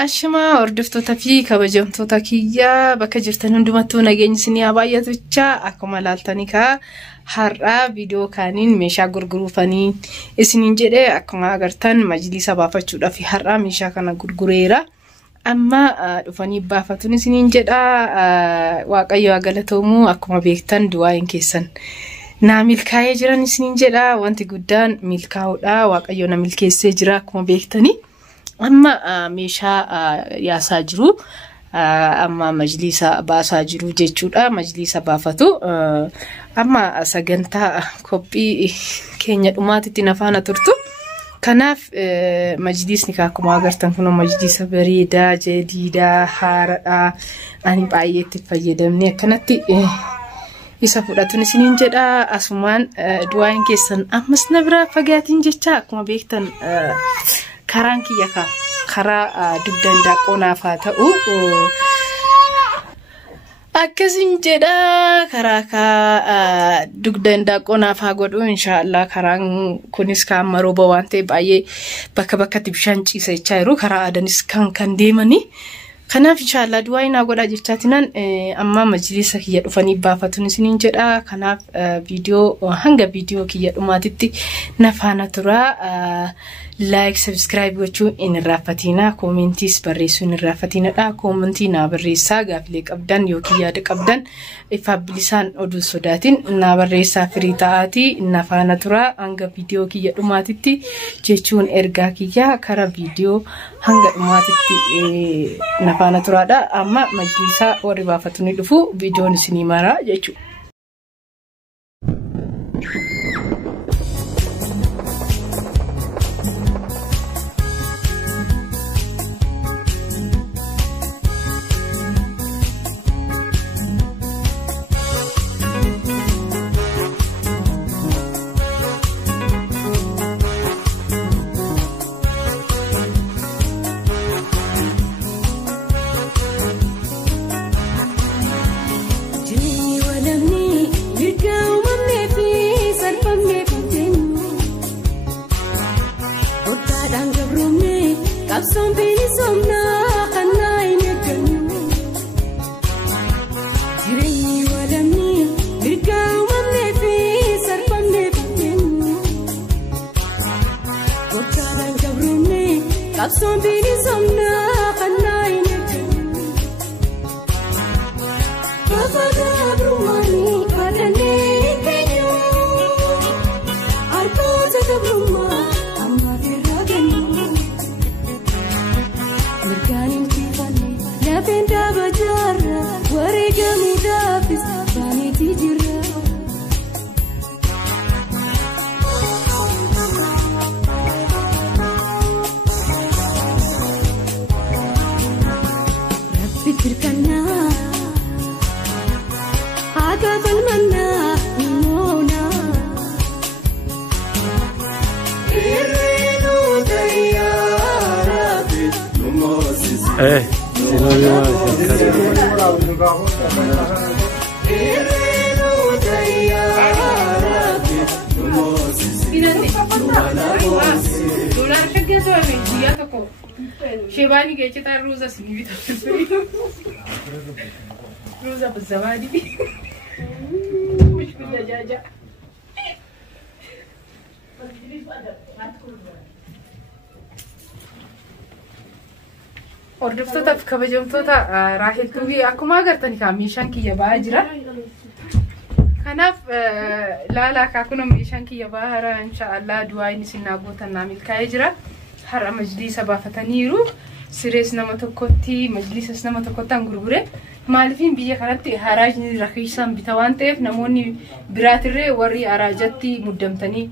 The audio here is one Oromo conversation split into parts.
Ashama hordoftoota fi kabajamtoota kiyya bakka jirtan hundumattuu nageenyi isinii haa baay'atuchaa akkuma laaltanii har'a viidiyoo kaaniin meeshaa gurguruufanii isiniin jedhee akkuma agartan majlisa baafachuudhaaf har'a meeshaa kana gurgureera. Amma dhufanii baafatuun isiniin jedha waaqayyo haa galatoomu akkuma beektan du'aayin keessan naa milkaa'ee jiran isiniin jedha wanti guddaan milkaa'uudha waaqayyo na milkeessee jira akkuma beektanii. Amma meeshaa yaasaa jiru amma majlisa baasaa jiru jechuudha majlisa baafatu amma sagantaa kophii keenya dhumaatitti nafaana turtu kanaaf majlisni akkuma agartan kun majlisa bareedaa jadiidaa haaradhaa ani baay'eetti fayyadamne akkanatti isa fudhatuun isiniin jedha asumaan du'aayin keessan ammas na biraa fagaatiin jecha akkuma beektan karaan kiyya karaa dugdan daaqonaaf haa ta'u akkasin jedha karaa dugdan daaqonaaf haa godhu inshaallah karaan kunis kan marooba waan ta'e baay'ee bakka bakkatti bishaan ciisa jechaa jiru karaa aadanis kan deemanii kanaaf inshaallah du'aayin haa godhaa jechaatinan amma majlisa kiyya dhufanii baafatuun isiniin jedha kanaaf viidiyoo hanga viidiyoo kiyya dhumaatitti nafaana tura. Like, subscribe gochuun hin irrafatina, commentis barreessuun hin irrafatina, commentii naa barreessaa gaafilee qabdan yookiin yaada qabdan ifa bilisaan oduu sodaatiin naa barreessaa firii ta'aatii nafaana tura hanga viidiyoo kiyya dhumaatitti jechuun ergaa kiyya kara viidiyoo hanga dhumaatitti nafaana turaadha. Amma majlisa warri baafatu ni dhufu viidiyoon isinii mara jechuudha. شيباني جاي تطلع روزة سنيبيتها في الفريق روزة بالزبادي مش بالدجاجة hordoftoota fi kabajamtoota Raahiltuu fi akkuma agartani kan meeshaan kiyya ba'aa jira. Kanaaf laalaa akkuma meeshaan kiyya ba'aa inshaallah du'aayin isin naa gootan naa milkaa'ee jira. Har'a majlisa baafataniiru sirees nama tokkotti majlisas nama tokkotti an gurgure maaliifin biyya kanatti haraajni rakkiisaan bita waan ta'eef namoonni biraatirree warri haraajatti muddamtanii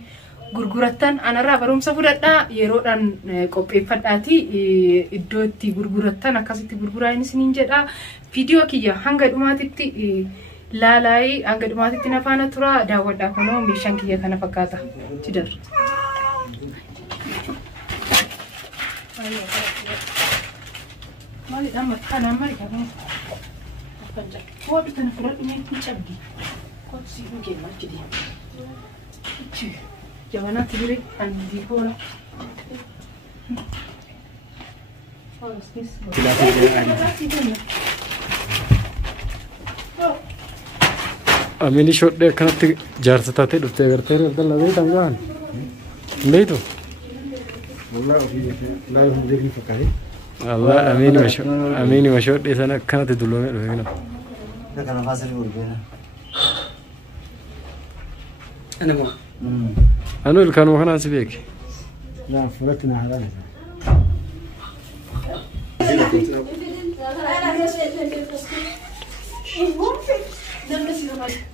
gurgurattan anarraa barumsa fudhadhaa yeroodhaan qopheeffadhaati iddoo itti gurgurattan akkasitti gurguraan isiniin jedha viidiyoo kiyya hanga dhumaatitti laalaayii hanga dhumaatitti nafaana tura daawwadhaa kunoo meeshaan kiyya kana fakkaata tidar. Mali dama kana mali kana. Afanja. Ko bitana furat ni kucabdi. Ko si uge makidi. Jangan nanti diri andi bola. Amini shodde kanatti jaarsa taatee dhuftee agartee daldala beektan gahan beektu. Allah amini mashodde sana kanatti dulloomee dhufe kana. Kana faasanii gurgurana. Anu ilkaanuma kanaan si beeke. Yaa fudhatina haadhaan.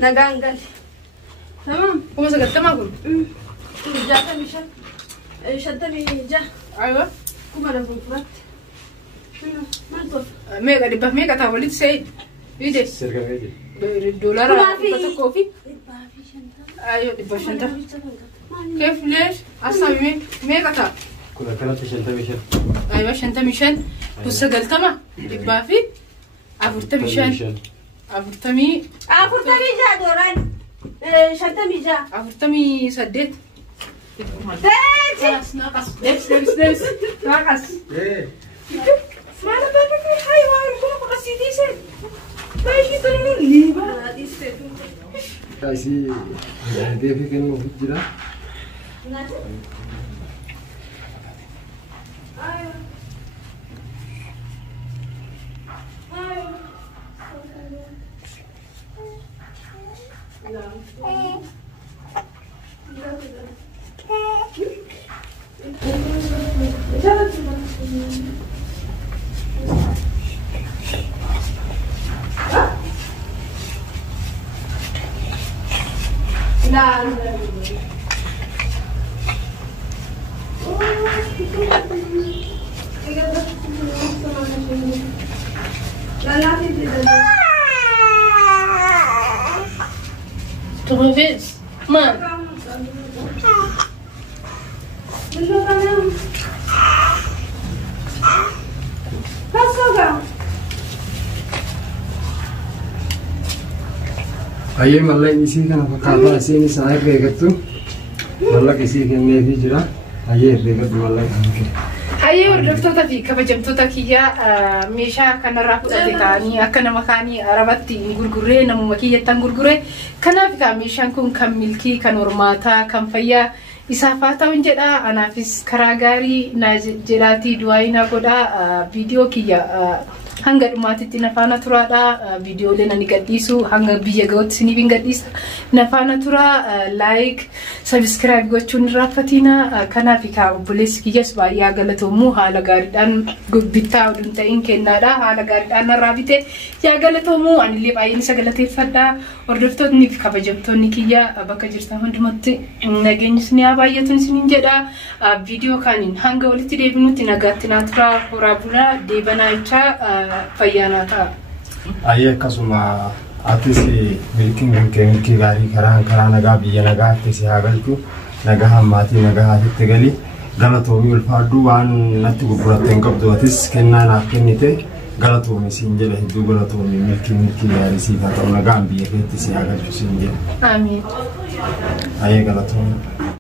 Nagangal. Tamam. Kuma sagat tamam. Jata mishan. Shadda mi ja. Aywa. Kuma da furat. Manto. Mega di bah mega ta walit say. Ide. Serga beeke. $1 bata kofi. Ayo di bashanta. كيف ليش؟ أصلا مية قطع. كنا كانت شنطة مشان. أيوة شنطة مشان. بس قلتما دبافي. أفرت مشان. أفرتمي جا دوران. شنطة مجا. أفرتمي سديت. خلاص ناقص. لبس ناقص. ما أنا بقولك حيوان كله بقصيدي سد. ما يجي تقولون ليه بقى؟ كايسي ده في كلمة فجرة. Tu me vês? Mano. Aye malah isi kan apa kabar sih ini saya kayak gitu. Malah isi kan ini juga. Aye dekat malah. Hayyee hordoftoota fi kabajamtoota kiyyaa meeshaa kanarraa fudhate ta'anii akka nama kaanii arabatti hin gurgurree namuma kiyyattan gurguree kanaaf meeshaan kun kan milkii kan hormaataa kan fayyaa isaaf haa ta'uun jedha anaafis karaa gaarii na jedhaatii du'aayinaa godhaa viidiyoo kiyya hanga dhumaatitti nafaana turaadha viidiyoolee ani gadhiisu hanga biyya ga'utti isiniif hin gadhiisa nafaana turaa like subscribe gochuun irraanfatina kanaaf obboleessi kiyyas baay'ee galatoomu haala gaariidhaan bittaa oduun ta'in kennaadha haala gaariidhaan narraa bite yaa galatoomu anillee baay'een isa galateeffadha hordoftoonni fi kabajamtoonni kiyya bakka jirtan hundumatti nageenyis ni haa baay'atuun isiniin jedha viidiyoo kaaniin hanga walitti deebinutti nagaatti naa turaa horaa bulaa deebanaa jechaa fayyana ta'a. Aye kasuma atisi milki gari karaa nagaa biyya nagaa atisi hagaltu nagaa hammaatii nagaa hatitti gali galatoomii ulfaadhu waan natti gurgurateen qabdu atis kennaa naaf kennite galatoomii siin jedha hedduu galatoomii milki gaarii siif haa ta'u nagaan biyya keetti si hagalchu siin jedha. Amiin. Aye galatoomii.